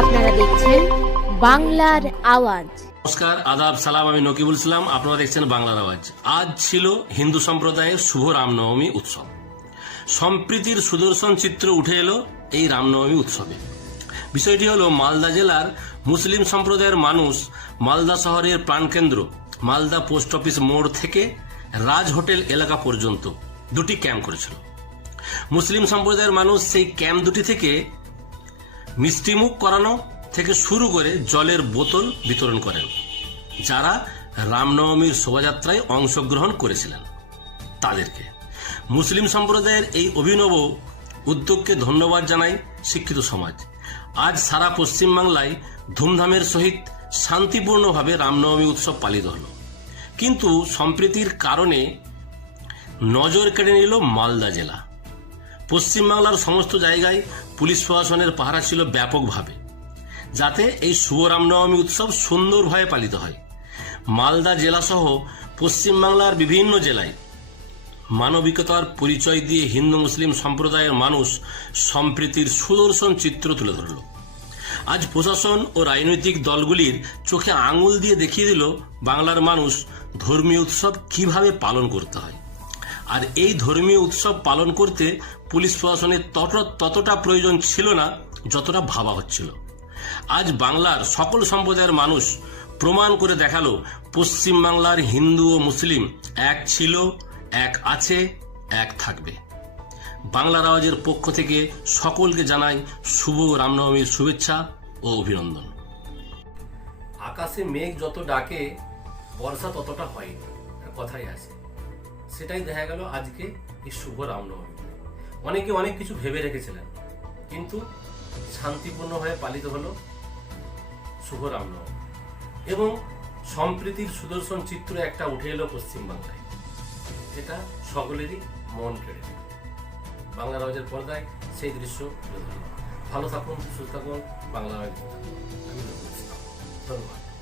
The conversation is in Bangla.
আপনারা দেখছেন বাংলার আওয়াজ। নমস্কার, আদাব, সালাম। আমি নকিবুল ইসলাম। আপনারা দেখছেন বাংলার আওয়াজ। আজ ছিল হিন্দু সম্প্রদায়ের শুভ রামনবমী উৎসব। সম্প্রীতির সুদর্শন চিত্র উঠে এলো এই রামনবমী উৎসবে। বিষয়টি হলো মালদা জেলার মুসলিম সম্প্রদায়ের মানুষ মালদা শহরের প্রাণকেন্দ্র মালদা পোস্ট অফিস মোড় থেকে রাজ হোটেল এলাকা পর্যন্ত দুটি ক্যাম্প করেছিল। মুসলিম সম্প্রদায়ের মানুষ সেই ক্যাম্প দুটি থেকে মিষ্টিমুখ করানো থেকে শুরু করে জলের বোতল বিতরণ করেন যারা রামনবমীর শোভাযাত্রায় অংশগ্রহণ করেছিলেন তাদেরকে। মুসলিম সম্প্রদায়ের এই অভিনব উদ্যোগকে ধন্যবাদ জানায় শিক্ষিত সমাজ। আজ সারা পশ্চিমবাংলায় ধুমধামের সহিত শান্তিপূর্ণভাবে রামনবমী উৎসব পালিত হল। কিন্তু সম্প্রীতির কারণে নজর কেড়ে নিল মালদা জেলা। পশ্চিমবাংলার সমস্ত জায়গায় পুলিশ প্রশাসনের পাহারা ছিল ব্যাপকভাবে, যাতে এই শুভ রামনবমী উৎসব সুন্দরভাবে পালিত হয়। মালদা জেলাসহ পশ্চিমবাংলার বিভিন্ন জেলায় মানবিকতার পরিচয় দিয়ে হিন্দু মুসলিম সম্প্রদায়ের মানুষ সম্প্রীতির সুদর্শন চিত্র তুলে ধরল। আজ প্রশাসন ও রাজনৈতিক দলগুলির চোখে আঙুল দিয়ে দেখিয়ে দিল বাংলার মানুষ ধর্মীয় উৎসব কিভাবে পালন করতে হয়। আর এই ধর্মীয় উৎসব পালন করতে পুলিশ প্রশাসনের ততটা প্রয়োজন ছিল না যতটা ভাবা হচ্ছিল। আজ বাংলার সকল সম্প্রদায়ের মানুষ প্রমাণ করে দেখালো পশ্চিমবাংলার হিন্দু ও মুসলিম এক ছিল, এক আছে, এক থাকবে। বাংলার আওয়াজের পক্ষ থেকে সকলকে জানাই শুভ রামনবমীর শুভেচ্ছা ও অভিনন্দন। আকাশে মেঘ যত ডাকে বর্ষা ততটা হয়নি, কথাই আছে। সেটাই দেখা গেল আজকে এই শুভ রামনবমী। অনেকে অনেক কিছু ভেবে রেখেছিলেন, কিন্তু শান্তিপূর্ণভাবে পালিত হলো শুভ রামনবমী এবং সম্প্রীতির সুদর্শন চিত্র একটা উঠে এলো পশ্চিমবাংলায়, যেটা সকলেরই মন কেড়ে নেবে। বাংলার আওয়াজের পর্দায় সেই দৃশ্য তুলে ধরলাম। ভালো থাকুন, সুস্থ থাকুন, বাংলা আওয়াজ। আমি ধন্যবাদ।